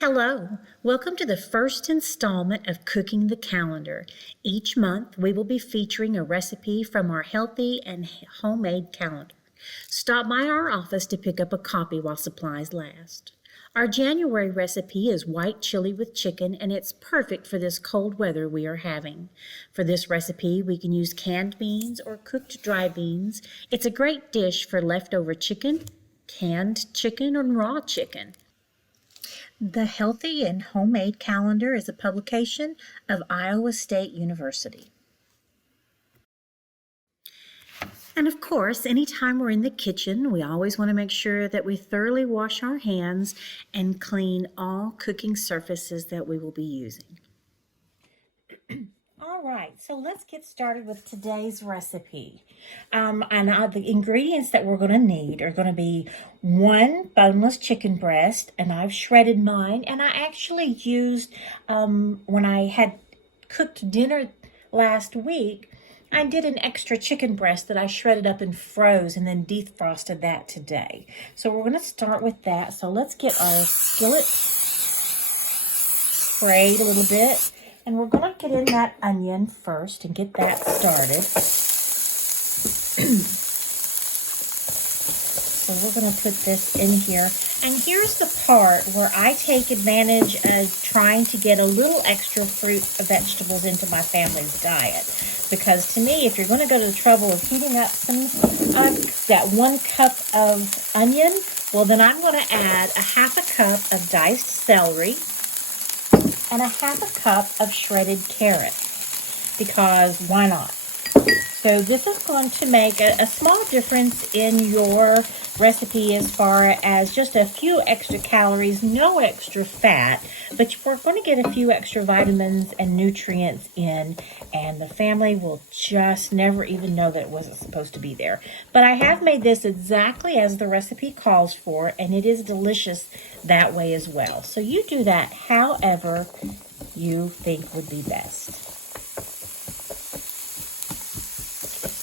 Hello, welcome to the first installment of Cooking the Calendar. Each month we will be featuring a recipe from our healthy and homemade calendar. Stop by our office to pick up a copy while supplies last. Our January recipe is white chili with chicken, and it's perfect for this cold weather we are having. For this recipe, we can use canned beans or cooked dry beans. It's a great dish for leftover chicken, canned chicken, and raw chicken. The Healthy and Homemade Calendar is a publication of Iowa State University. And of course, anytime we're in the kitchen, we always want to make sure that we thoroughly wash our hands and clean all cooking surfaces that we will be using. All right, so let's get started with today's recipe. The ingredients that we're going to need are going to be one boneless chicken breast, and I've shredded mine. And I actually used, when I had cooked dinner last week, I did an extra chicken breast that I shredded up and froze and then defrosted that today. So we're going to start with that. So let's get our skillet sprayed a little bit. And we're going to get in that onion first and get that started. So we're going to put this in here. And here's the part where I take advantage of trying to get a little extra fruit or vegetables into my family's diet. Because to me, if you're going to go to the trouble of heating up that 1 cup of onion, well, then I'm going to add a half a cup of diced celery and a half a cup of shredded carrot, because why not? So this is going to make a small difference in your recipe as far as just a few extra calories, no extra fat, but we're going to get a few extra vitamins and nutrients in, and the family will just never even know that it wasn't supposed to be there. But I have made this exactly as the recipe calls for, and it is delicious that way as well. So you do that however you think would be best.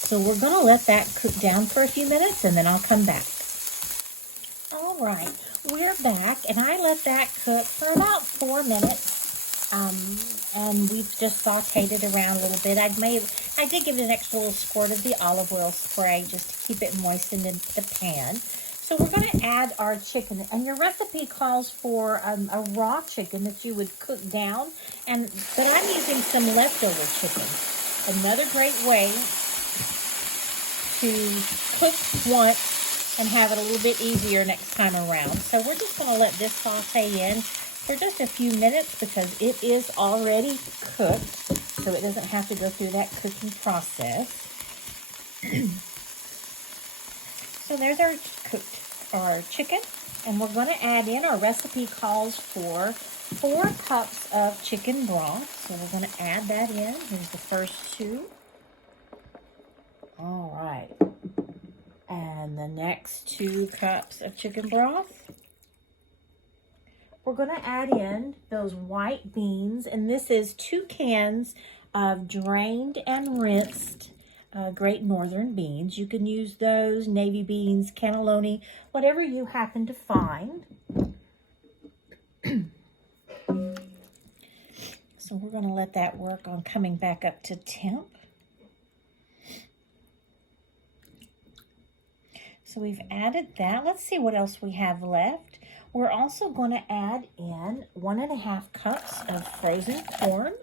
So we're going to let that cook down for a few minutes, and then I'll come back. All right, we're back, and I let that cook for about 4 minutes, and we've just sauteed it around a little bit. I did give it an extra little squirt of the olive oil spray just to keep it moistened in the pan. So we're going to add our chicken, and your recipe calls for a raw chicken that you would cook down, but I'm using some leftover chicken. Another great way to cook once and have it a little bit easier next time around. So we're just going to let this saute in for just a few minutes because it is already cooked, so it doesn't have to go through that cooking process. So there's our chicken, and we're going to add in, our recipe calls for 4 cups of chicken broth. So we're going to add that in. Here's the first 2. All right, and the next 2 cups of chicken broth. We're going to add in those white beans, and this is 2 cans of drained and rinsed Great Northern beans. You can use those, navy beans, cannelloni, whatever you happen to find. So we're going to let that work on coming back up to temp. So we've added that. Let's see what else we have left. We're also going to add in 1.5 cups of frozen corn,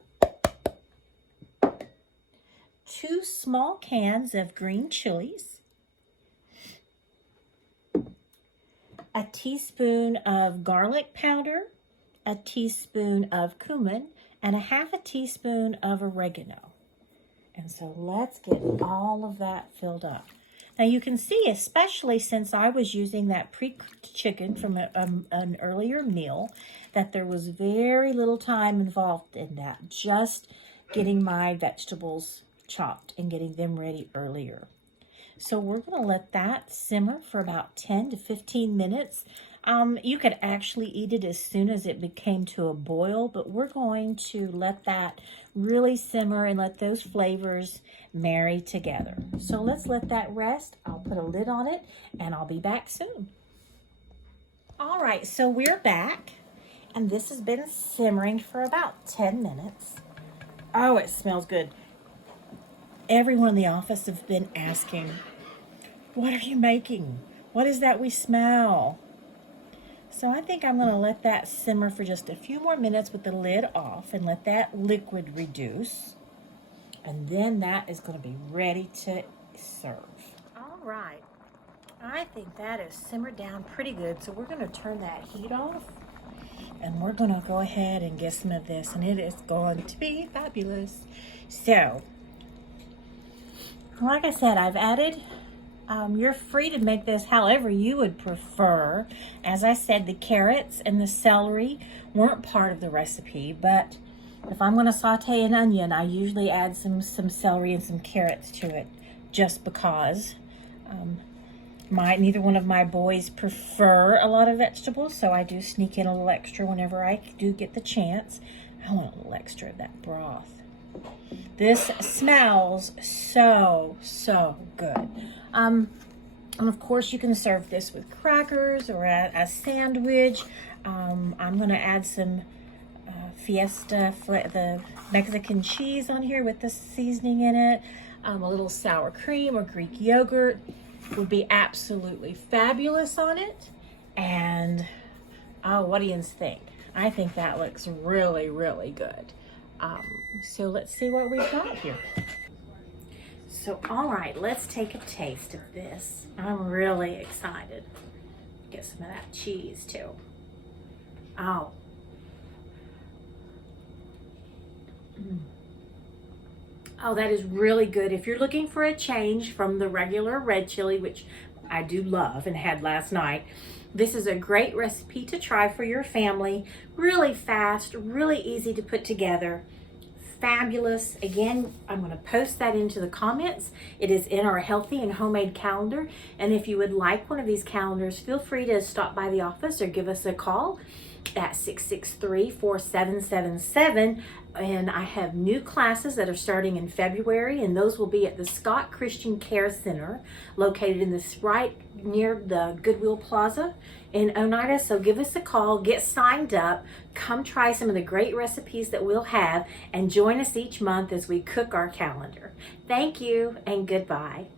2 small cans of green chilies, a teaspoon of garlic powder, a teaspoon of cumin, and a half a teaspoon of oregano. And so let's get all of that filled up. Now you can see, especially since I was using that pre-cooked chicken from an earlier meal, that there was very little time involved in that, just getting my vegetables chopped and getting them ready earlier. So we're going to let that simmer for about 10 to 15 minutes. You could actually eat it as soon as it came to a boil, but we're going to let that really simmer and let those flavors marry together. So let's let that rest. I'll put a lid on it, and I'll be back soon. All right, so we're back. And this has been simmering for about 10 minutes. Oh, it smells good. Everyone in the office have been asking, what are you making? What is that we smell? So I think I'm going to let that simmer for just a few more minutes with the lid off and let that liquid reduce. And then that is going to be ready to serve. All right. I think that is simmered down pretty good. So we're going to turn that heat off. And we're going to go ahead and get some of this. And it is going to be fabulous. So, like I said, I've added... you're free to make this however you would prefer. As I said, the carrots and the celery weren't part of the recipe, but if I'm going to saute an onion, I usually add some celery and some carrots to it, just because. Neither one of my boys prefer a lot of vegetables, so I do sneak in a little extra whenever I do get the chance. I want a little extra of that broth. This smells so good. And of course you can serve this with crackers or a sandwich. I'm going to add some Fiesta, the Mexican cheese on here with the seasoning in it. A little sour cream or Greek yogurt would be absolutely fabulous on it. And oh, what do you think? I think that looks really good. So let's see what we've got here. So, all right, let's take a taste of this. I'm really excited. Get some of that cheese too. Oh. Oh, that is really good. If you're looking for a change from the regular red chili, which I do love and had last night, this is a great recipe to try for your family. Really fast, really easy to put together. Fabulous. Again, I'm going to post that into the comments. It is in our healthy and homemade calendar. And if you would like one of these calendars, feel free to stop by the office or give us a call at 663-4777. And I have new classes that are starting in February, and those will be at the Scott Christian Care Center, located in this right near the Goodwill Plaza in Oneida. So give us a call, get signed up, come try some of the great recipes that we'll have, and join us each month as we cook our calendar. Thank you and goodbye.